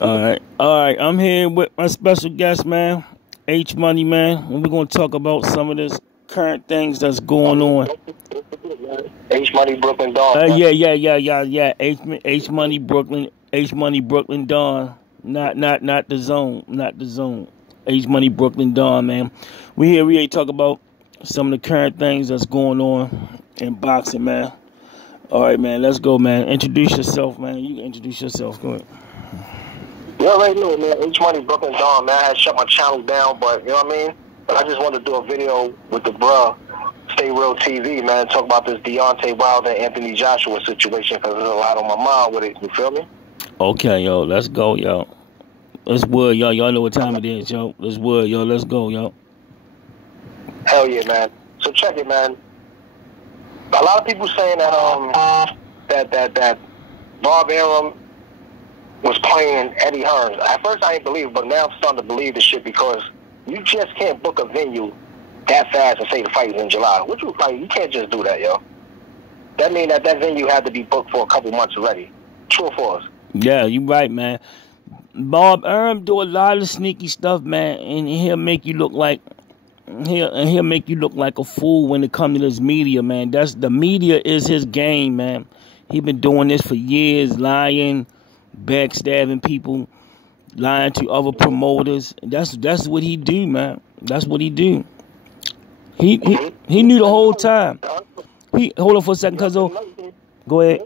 All right. I'm here with my special guest, man, H Money, man. And we're gonna talk about some of this current things that's going on. H Money Brooklyn Dawn. Yeah. H Money Brooklyn, H Money Brooklyn Dawn. Not the zone, not the zone. H Money Brooklyn Dawn, man. We talk about some of the current things that's going on in boxing, man. All right, man. Let's go, man. Introduce yourself, man. You can introduce yourself. Go ahead. You already know, man. H Money Brooklyn Dawn, man. I had to shut my channel down, but you know what I mean? But I just wanted to do a video with the bruh, Stay Real TV, man. Talk about this Deontay Wilder and Anthony Joshua situation because there's a lot on my mind with it. You feel me? Okay, yo. Let's go, yo. Let's wood, yo. Y'all know what time it is, yo. Let's wood, yo. Let's go, yo. Hell yeah, man. So check it, man. A lot of people saying that that Bob Arum was playing Eddie Hearns. At first I didn't believe it, but now I'm starting to believe this shit because you just can't book a venue that fast and say the fight is in July. You can't just do that, yo. That means that venue had to be booked for a couple months already. True or false? Yeah, you right, man. Bob Arum do a lot of sneaky stuff, man, and he'll make you look like he'll make you look like a fool when it comes to this media, man. The media is his game, man. He been doing this for years, lying, backstabbing people, lying to other promoters. That's what he do, man. That's what he do. He knew the whole time. Hold on for a second, cuzzo. Go ahead.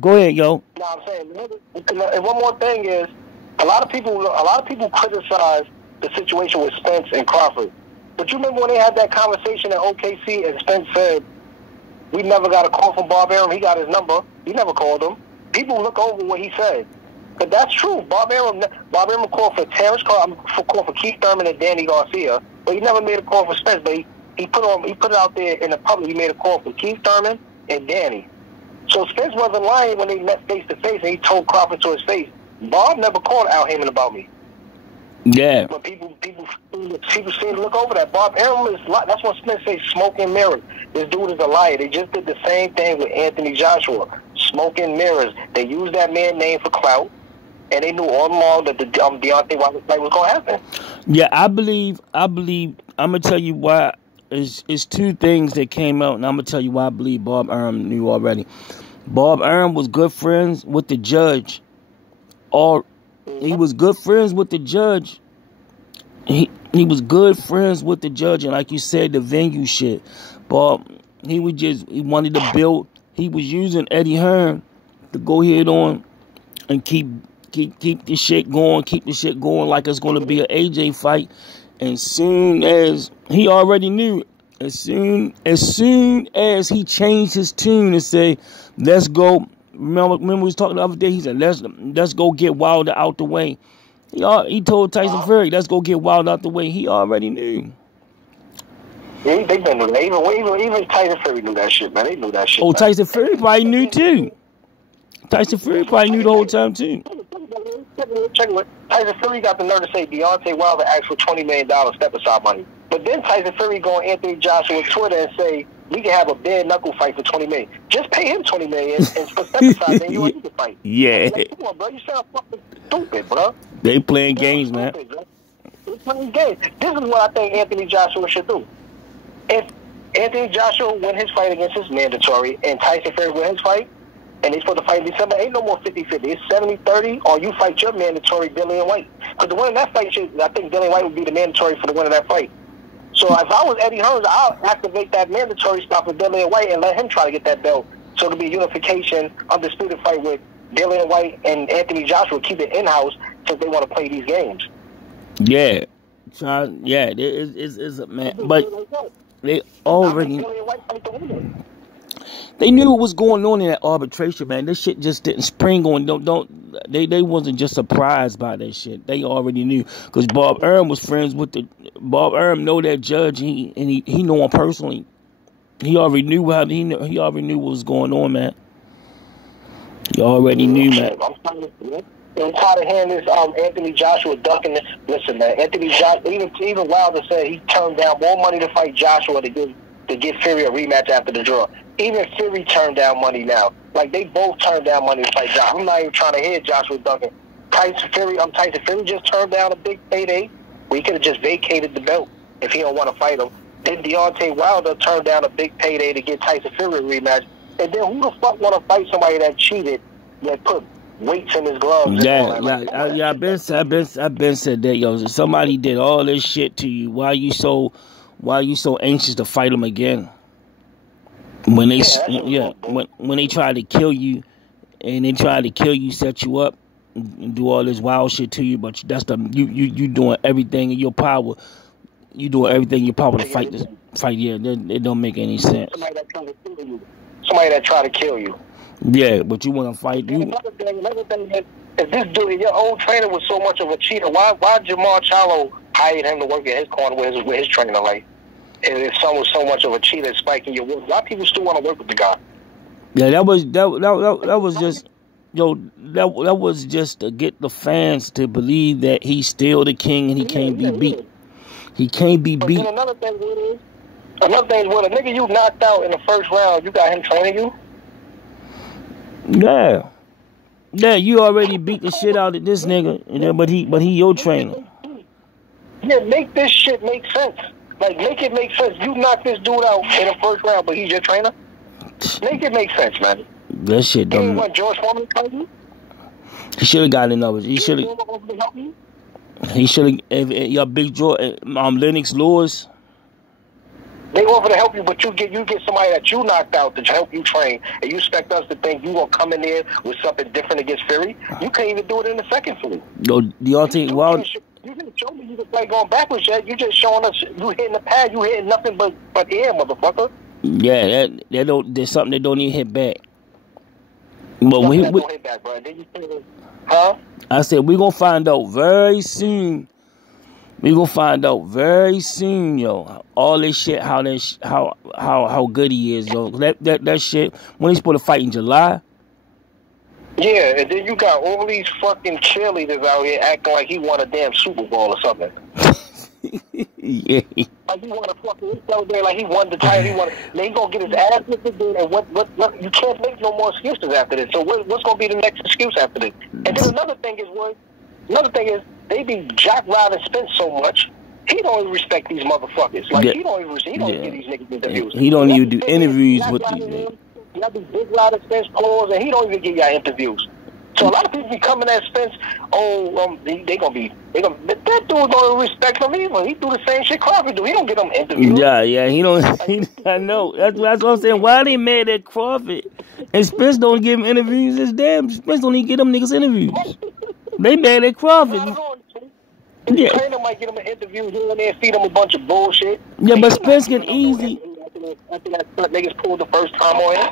Go ahead, yo. No, I'm saying, and one more thing is, a lot of people criticize the situation with Spence and Crawford. But you remember when they had that conversation at OKC and Spence said, we never got a call from Bob Arum. He got his number. He never called him. People look over what he said. But that's true. Bob Arum called for Terrence called for Keith Thurman and Danny Garcia. But he never made a call for Spence. But he put it out there in the public. He made a call for Keith Thurman and Danny. So Spence wasn't lying when they met face to face and he told Crawford to his face, Bob never called Al Heyman about me. Yeah. But people seem to look over that. Bob Arum is, that's what Spence says, smoke and mirrors. This dude is a liar. They just did the same thing with Anthony Joshua. Smoke and mirrors. They used that man's name for clout, and they knew all along that the Deontay Wilder fight was going to happen. Yeah, I believe, I'm going to tell you why. It's two things that came out, and I'm going to tell you why I believe Bob Arum knew already. Bob Arum was good friends with the judge. He was good friends with the judge. He was good friends with the judge, and like you said, the venue shit. Bob, he wanted to build. He was using Eddie Hearn to go ahead on and keep the shit going like it's going to be an AJ fight. And soon as he already knew, as soon as he changed his tune and say, "Let's go." Remember we was talking the other day. He said, "Let's go get Wilder out the way." He told Tyson Fury, "Let's go get Wilder out the way." He already knew. Yeah, they been doing that. Even Tyson Fury knew that shit, man. They knew that shit. Oh, Tyson Fury probably knew too. Tyson Fury probably knew the whole time too. Check it. Tyson Fury got the nerve to say Deontay Wilder asked for $20 million step aside money. But then Tyson Fury go on Anthony Joshua's Twitter and say, we can have a bare knuckle fight for $20 million. Just pay him $20 million and for step aside, then you want to fight. Yeah. Like, come on, bro. You sound fucking stupid, bro. They playing games, man. They playing games. This is what I think Anthony Joshua should do. If Anthony Joshua win his fight against his mandatory and Tyson Fury win his fight, and they supposed to fight in December, ain't no more 50-50. It's 70-30, or you fight your mandatory, Dillian White. Because the winner of that fight, I think Dillian White would be the mandatory for the winner of that fight. So if I was Eddie Hearns, I'll activate that mandatory spot for Dillian White and let him try to get that belt. So it'll be a unification, undisputed fight with Dillian White and Anthony Joshua. Keep it in-house since they want to play these games. Yeah. Yeah, it's a man. But they already... They knew what was going on in that arbitration, man. This shit just didn't spring on. They wasn't just surprised by that shit. They already knew because Bob Arum was friends with Bob Arum know that judge. He know him personally. He already knew he already knew what was going on, man. He already knew, man. I'm tired of hearing this Anthony Joshua ducking this. Listen, man, Anthony Joshua, even Wilder said he turned down more money to fight Joshua to give Fury a rematch after the draw. Even Fury turned down money now. Like, they both turned down money to fight Joshua. I'm not even trying to hear Joshua ducking. Tyson Fury just turned down a big payday. We could have just vacated the belt if he don't want to fight him. Then Deontay Wilder turned down a big payday to get Tyson Fury a rematch. And then who the fuck want to fight somebody that cheated, that put weights in his gloves? I've been said that, yo. Somebody did all this shit to you. Why you so anxious to fight him again? When they when they try to kill you, and they try to kill you, set you up, and do all this wild shit to you, but that's you doing everything in your power. You doing everything in your power to fight this fight. Yeah, it don't make any sense. Somebody that try to kill you. Yeah, but you want to fight. Another thing is, if this dude, your old trainer was so much of a cheater, why Jamal Charlo hired him to work in his corner with his trainer? Like, if someone was so much of a cheater, spiking your work, a lot of people still want to work with the guy. Yeah, that was just, yo, that was just to get the fans to believe that he's still the king and he can't be beat. He can't be beat. Then another thing is, a nigga you knocked out in the first round, you got him training you? Yeah. Yeah, you already beat the shit out of this nigga, but he your trainer. Yeah, make this shit make sense. Like, make it make sense. You knocked this dude out in the first round, but he's your trainer? Make it make sense, man. That shit don't. You want George Foreman to help you? He should have gotten another. He should have. Your big George, Lennox Lewis. They offer to help you, but you get somebody that you knocked out to help you train, and you expect us to think you gonna come in there with something different against Fury. You can't even do it in the second Fury. Yo, Deontay Wilder. You didn't show me you can play going backwards yet. You just showing us you hitting the pad. You hitting nothing but air, motherfucker. Yeah, that don't. There's something that don't even hit back. But when don't hit back, bro. Then you say, huh? I said we gonna find out very soon. We gonna find out very soon, yo. All this shit, how good he is, yo. That shit. When he's supposed to fight in July. Yeah, and then you got all these fucking cheerleaders out here acting like he won a damn Super Bowl or something. Yeah. Like he won a fucking celebrate like he won the title. Then he gonna get his ass lifted, and what? You can't make no more excuses after this. So what's gonna be the next excuse after this? And then another thing is they be jock riding Spence so much. He don't even respect these motherfuckers. Like he don't even give these niggas interviews. He don't even do interviews with these niggas. Y'all be big rider Spence calls, and he don't even give y'all interviews. So a lot of people be coming at Spence. They gonna that dude don't even respect him either. He do the same shit Crawford do. He don't get them interviews. Yeah, he don't. I know. That's what I'm saying. Why they mad at Crawford and Spence don't give him interviews? It's damn Spence don't even get them niggas interviews. They mad at Crawford. Yeah. Trainer might get him an interview here and there, feed him a bunch of bullshit. Yeah, but Spence get easy. After that niggas pulled the first time on him.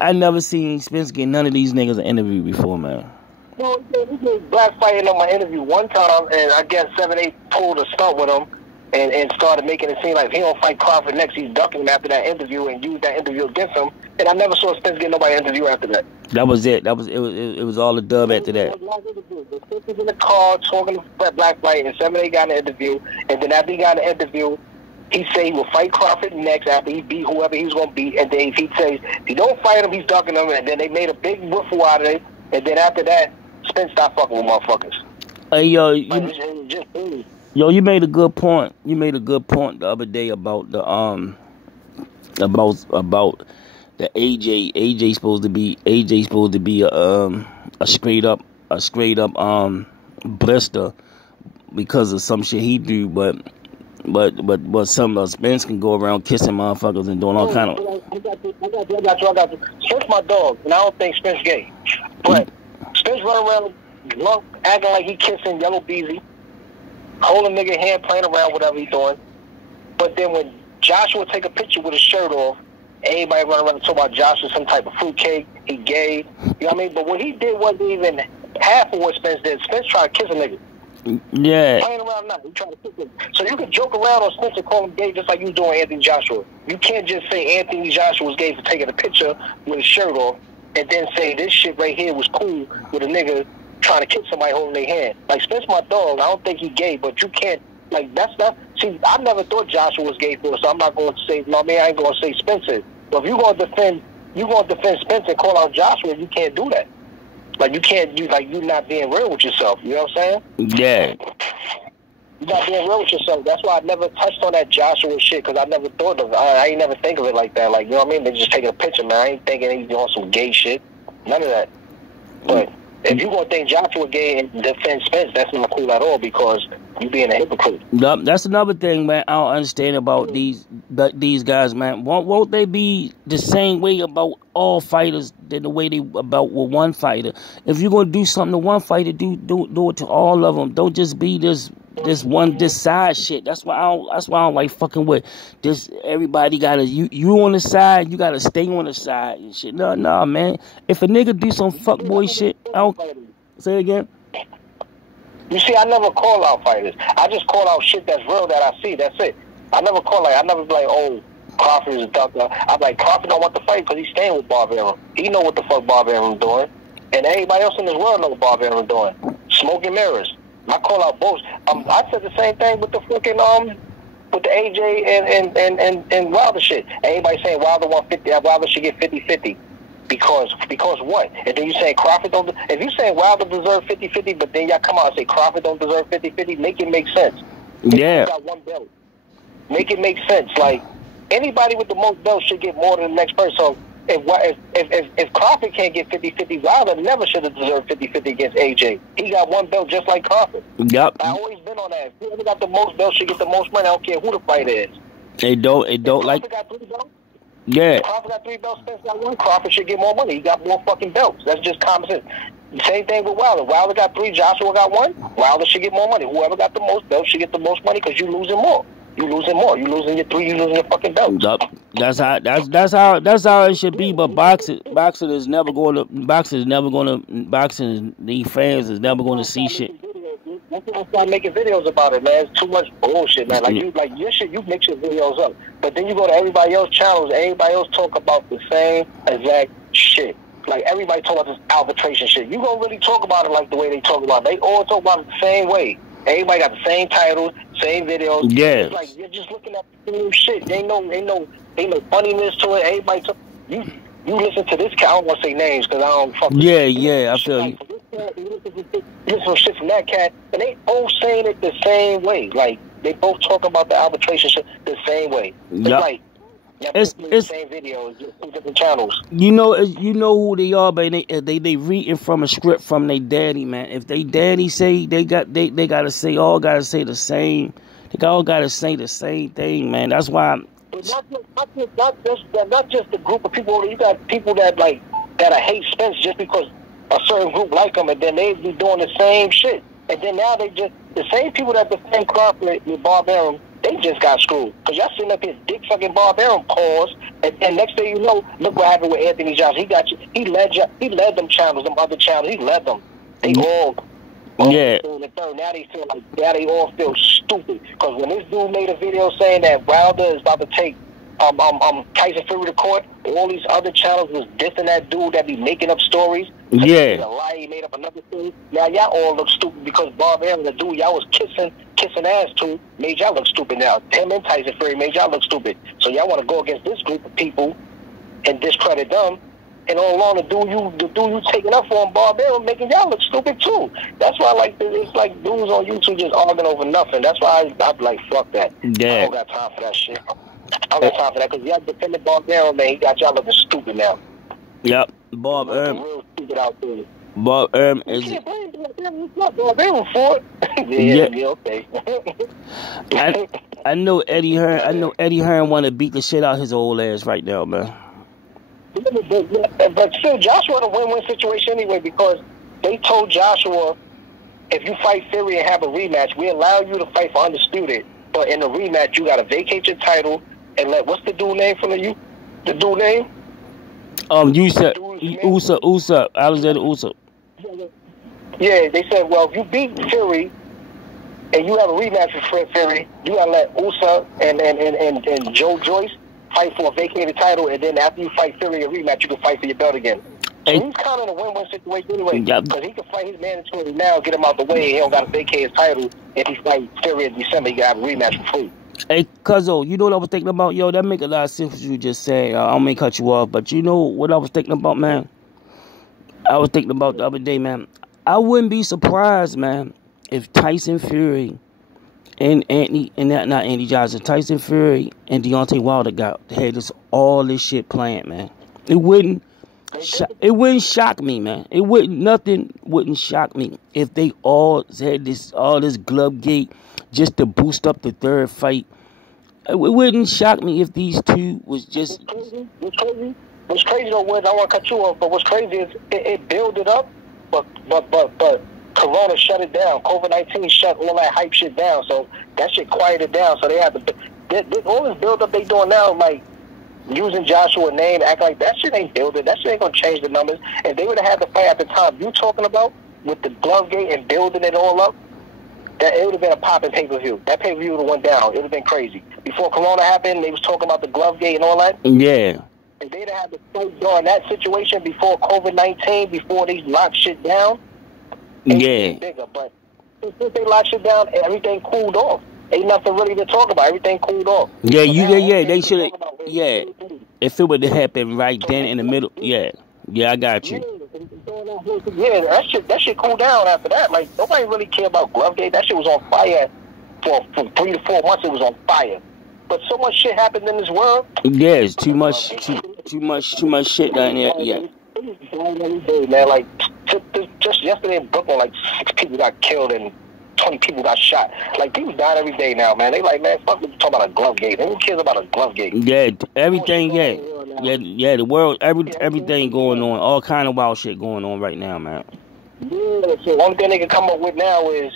I never seen Spence get none of these niggas an interview before, man. No, he did black fighting on my interview one time, and I guess 7-8 pulled a stunt with him and started making it seem like if he don't fight Crawford next, he's ducking him after that interview and used that interview against him. And I never saw Spence get nobody interview after that. That was it. It was all a dub after that. Spence was in the car talking to black fight, and 7-8 got an interview, and then after he got an interview, he said he will fight Crawford next after he beat whoever he was going to beat. And then if he says if he don't fight him, he's ducking him. And then they made a big riffle out of it. And then after that, Spence stopped fucking with motherfuckers. Hey, yo, you made a good point. You made a good point the other day about the about the AJ. AJ supposed to be a straight up blister because of some shit he do, but some Spence can go around kissing motherfuckers and doing all kind of. I got you. Spence my dog, and I don't think Spence gay. But Spence run around drunk, acting like he kissing Yellow Beezy, holding nigga hand, playing around, whatever he doing. But then when Joshua take a picture with his shirt off, everybody run around and talk about Joshua some type of fruitcake, he gay. You know what I mean? But what he did wasn't even half of what Spence did. Spence tried to kiss a nigga. Yeah. Playing around now. He trying to kiss him. So you can joke around on Spence and call him gay just like you doing Anthony Joshua. You can't just say Anthony Joshua was gay for taking a picture with his shirt off and then say this shit right here was cool with a nigga trying to kiss somebody holding their hand. Like, Spence my dog. I don't think he gay, but you can't, like, that's not, see, I never thought Joshua was gay for, so I'm not going to say, no, I mean, I ain't going to say Spence is. But if you're going to defend Spence and call out Joshua, you can't do that. Like you can't, you not being real with yourself. You know what I'm saying? Yeah. You're not being real with yourself. That's why I never touched on that Joshua shit, because I never thought of it. I ain't never think of it like that. Like, you know what I mean? They just taking a picture, man. I ain't thinking he's doing some gay shit. None of that. But if you gonna think Joshua gay and defend Spence, that's not cool at all, because you being a hypocrite. Yup, that's another thing, man. I don't understand about these guys, man. Won't they be the same way about all fighters than the way they about with one fighter? If you're gonna do something to one fighter, do it to all of them. Don't just be this side shit. That's why I don't like fucking with this. Everybody gotta you on the side. You gotta stay on the side and shit. No, man. If a nigga do some fuckboy shit, I don't say it again. You see, I never call out fighters. I just call out shit that's real that I see. That's it. I never be like, oh, Crawford is a ducker. I'm like, Crawford don't want to fight because he's staying with Bob Arum. He know what the fuck Bob Arum doing. And everybody else in this world know what Bob Arum doing. Smoking mirrors. I call out both. I said the same thing with the fucking, with the AJ and Wilder shit. Everybody saying Wilder 150, Wilder should get 50-50. Because what? And then you saying Crawford don't... If you saying Wilder deserve 50-50, but then y'all come out and say Crawford don't deserve 50-50, make it make sense. Yeah. Got one belt. Make it make sense. Like, anybody with the most belts should get more than the next person. So, if Crawford can't get 50-50, Wilder never should have deserved 50-50 against AJ. He got one belt just like Crawford. Yep. I always been on that. Whoever got the most belts should get the most money. I don't care who the fighter is. It don't like... Crawford got 3 belts? Yeah. Crawford got 3 belts, Spence got 1. Crawford should get more money. He got more fucking belts. That's just common sense. Same thing with Wilder. Wilder got 3, Joshua got 1. Wilder should get more money. Whoever got the most belts should get the most money, because you losing more. You losing more. You losing your 3. You losing your fucking belts. That's how it should be. But boxing is never going to. The fans is never going to see shit. That's why I started making videos about it, man. It's too much bullshit, man. Like your shit, you mix your videos up, but then you go to everybody else's channels. Everybody else talk about the same exact shit. Like, everybody talk about this arbitration shit. You gonna really talk about it like the way they talk about it? They all talk about it the same way. Everybody got the same titles, same videos. Yeah. It's like you're just looking at the same shit. Ain't no funniness to it. Everybody talk. You listen to this cat. I don't want to say names because I don't fuck. Yeah, I feel you. You listen to shit from that cat, and they both saying it the same way. Like, they both talk about the arbitration shit the same way. It's like, it's the same videos, just 2 different channels. You know who they are, but they reading from a script from their daddy, man. If they daddy say they gotta say the same. They all gotta say the same thing, man. That's why. Not just the group of people. You got people that hate Spence just because a certain group like them, and then they be doing the same shit. And then now they just, the same people that defend Crawford with Bob Arum, they just got screwed. Because y'all sitting up here dick sucking Bob Arum pause, and then next thing you know, look what happened with Anthony Johnson. He led them channels, them other channels. He led them. They all yeah. The third. Now they all feel stupid. Because when this dude made a video saying that Wilder is about to take Tyson Fury to court, all these other channels was dissing that dude that be making up stories. Yeah. He's a lie. He made up another story. Now y'all all look stupid because Bob Arum, the dude y'all was kissing ass to, made y'all look stupid. Now him and Tyson Fury made y'all look stupid. So y'all want to go against this group of people and discredit them. And all along, the dude you taking up for him, Bob Arum, making y'all look stupid too. That's why it's like dudes on YouTube just arguing over nothing. That's why I'm like, fuck that. Yeah. I don't got time for that shit. I don't got time for that because y'all defending Bob Arum, man. He got y'all looking stupid now. Yep, Bob Arum. Real stupid out there. Bob Arum is. You can't blame Bob Arum for it. Yeah, okay. I know Eddie Hearn want to beat the shit out his old ass right now, man. But still, Joshua in a win-win situation anyway, because they told Joshua, if you fight Fury and have a rematch, we allow you to fight for Undisputed, but in the rematch, you got to vacate your title and what's the dude name from the dude name? Usyk, Alexander Usyk. Yeah, they said, well, if you beat Fury and you have a rematch with Fred Fury, you got to let Usyk and Joe Joyce fight for a vacated title, and then after you fight Fury a rematch, you can fight for your belt again. So he's kind of in a win-win situation anyway, because he can fight his mandatory now, get him out the way, he don't got to vacate his title. If he fight Fury in December, he got to have a rematch for free. Hey, Cuzzo, you know what I was thinking about? Yo, that make a lot of sense what you just said. I don't mean cut you off, but you know what I was thinking about, man? I was thinking about the other day, man. I wouldn't be surprised, man, if Tyson Fury and not Andy Johnson, Tyson Fury and Deontay Wilder had all this shit planned, man. It wouldn't shock me, man. Nothing wouldn't shock me if they all had all this glove gate just to boost up the third fight. It wouldn't shock me if these two was just. What's crazy though, Wiz, I want to cut you off, but what's crazy is it built it up, but Corona shut it down. COVID-19 shut all that hype shit down, so that shit quieted down. So they had to all this build up they doing now, like using Joshua's name, act like that shit ain't building. That shit ain't gonna change the numbers. If they would have had the fight at the time you talking about with the glove gate and building it all up, that it would have been a popping pay-per-view. That pay-per-view would have went down. It would have been crazy. Before Corona happened, they was talking about the glove gate and all that. Yeah. If they'd had the fight during that situation before COVID-19, before they locked shit down, yeah. Bigger. But since they locked shit down, everything cooled off. Ain't nothing really to talk about. Everything cooled off. Yeah, they should have. Yeah. If it would have happened right then in the middle, yeah. Yeah, I got you. Yeah, that shit cooled down after that. Like, nobody really cared about Glovegate. That shit was on fire for 3 to 4 months. It was on fire. But so much shit happened in this world. Yeah, it's too much shit down there. Yeah. Man, like just yesterday in Brooklyn, like 6 people got killed and 20 people got shot. Like, people dying every day now, man. They like, man, fuck, we talking about a glove gate. Who cares about a glove gate? Yeah, everything. Yeah. The world, everything going on. All kind of wild shit going on right now, man. Yeah. So the only thing they can come up with now is,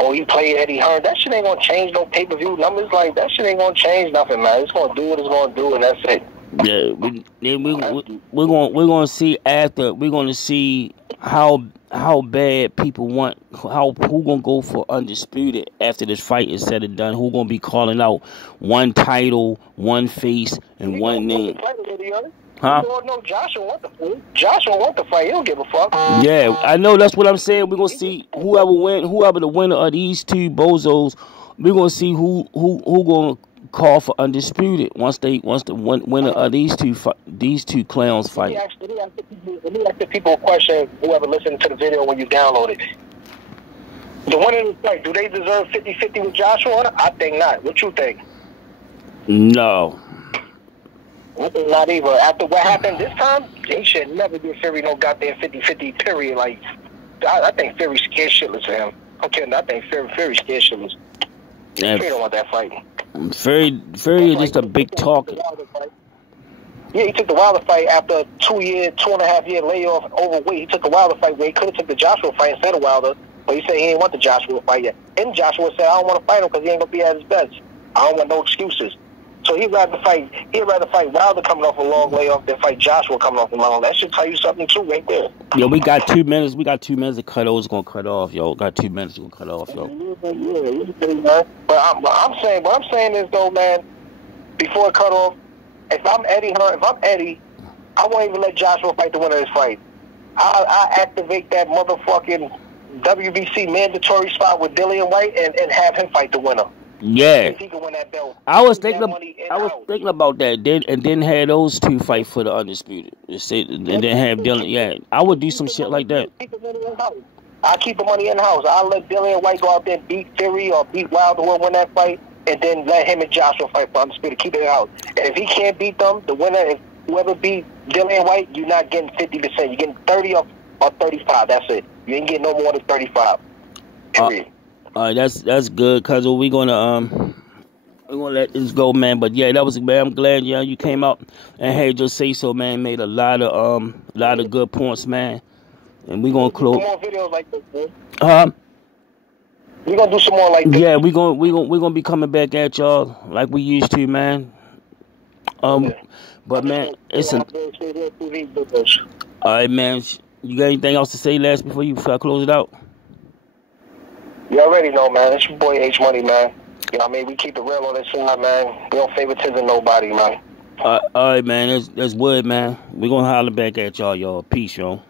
oh, he played Eddie Hearn. That shit ain't gonna change no pay-per-view numbers. Like, that shit ain't gonna change nothing, man. It's gonna do what it's gonna do, and that's it. Yeah, we're gonna see after. We're gonna see how bad people want. Who gonna go for undisputed after this fight is said and done? Who gonna be calling out one title, one face, and one name? Huh? No, Joshua want the fight. Joshua want the fight. He don't give a fuck. Yeah, I know. That's what I'm saying. We're gonna see whoever the winner of these two bozos. We're gonna see who gonna call for undisputed once the winner of these two clowns fight. Let me ask the people a question. Whoever listened to the video when you download it. The winner of the fight, do they deserve 50-50 with Joshua? I think not. What you think? No. I think not either. After what happened this time, he should never give Fury no goddamn 50-50 period. Like, I think Fury scared shitless of him. I'm kidding. I think Fury scared shitless. Yeah, Fury don't want that fight. Fury is just a big talker. Yeah, he took the Wilder fight after a 2.5 year layoff, overweight. He took the Wilder fight where he could have took the Joshua fight instead of Wilder, but he said he didn't want the Joshua fight yet. And Joshua said, I don't want to fight him because he ain't gonna be at his best. I don't want no excuses. So he'd rather fight Wilder coming off a long layoff than fight Joshua coming off a long. That should tell you something too, right there. Yo, we got 2 minutes. We got 2 minutes to cut off. It's gonna cut off, yo. Got 2 minutes to cut off, yo. Yeah, but what I'm saying is though, man, before it cut off, if I'm Eddie, I won't even let Joshua fight the winner of this fight. I activate that motherfucking WBC mandatory spot with Dillian White and have him fight the winner. Yeah, he can win that belt. I was thinking about that. Then had those two fight for the undisputed. And then have Dillian. Yeah, I would do some shit like that. I keep the money in house. I'll let Dillian White go out there and beat Fury or beat Wilder or win that fight, and then let him and Joshua fight for undisputed. Keep it in house. And if he can't beat them, the winner, if whoever beat Dillian White, you're not getting 50%. You're getting 30 or 35. That's it. You ain't getting no more than 35. Period. All right, that's good, cuz we're gonna let this go, man. But yeah, that was, man. I'm glad you came out and had your say so, man. Made a lot of good points, man. And we're gonna close. More videos like this, man. We're gonna do some more like this. Yeah, we're gonna be coming back at y'all like we used to, man. But man, all right, man. You got anything else to say last before I close it out? You already know, man. It's your boy H Money, man. You know what I mean? We keep it real on this side, man. We don't favoritism nobody, man. All right, man. That's wood, man. We're gonna holler back at y'all. Peace, y'all.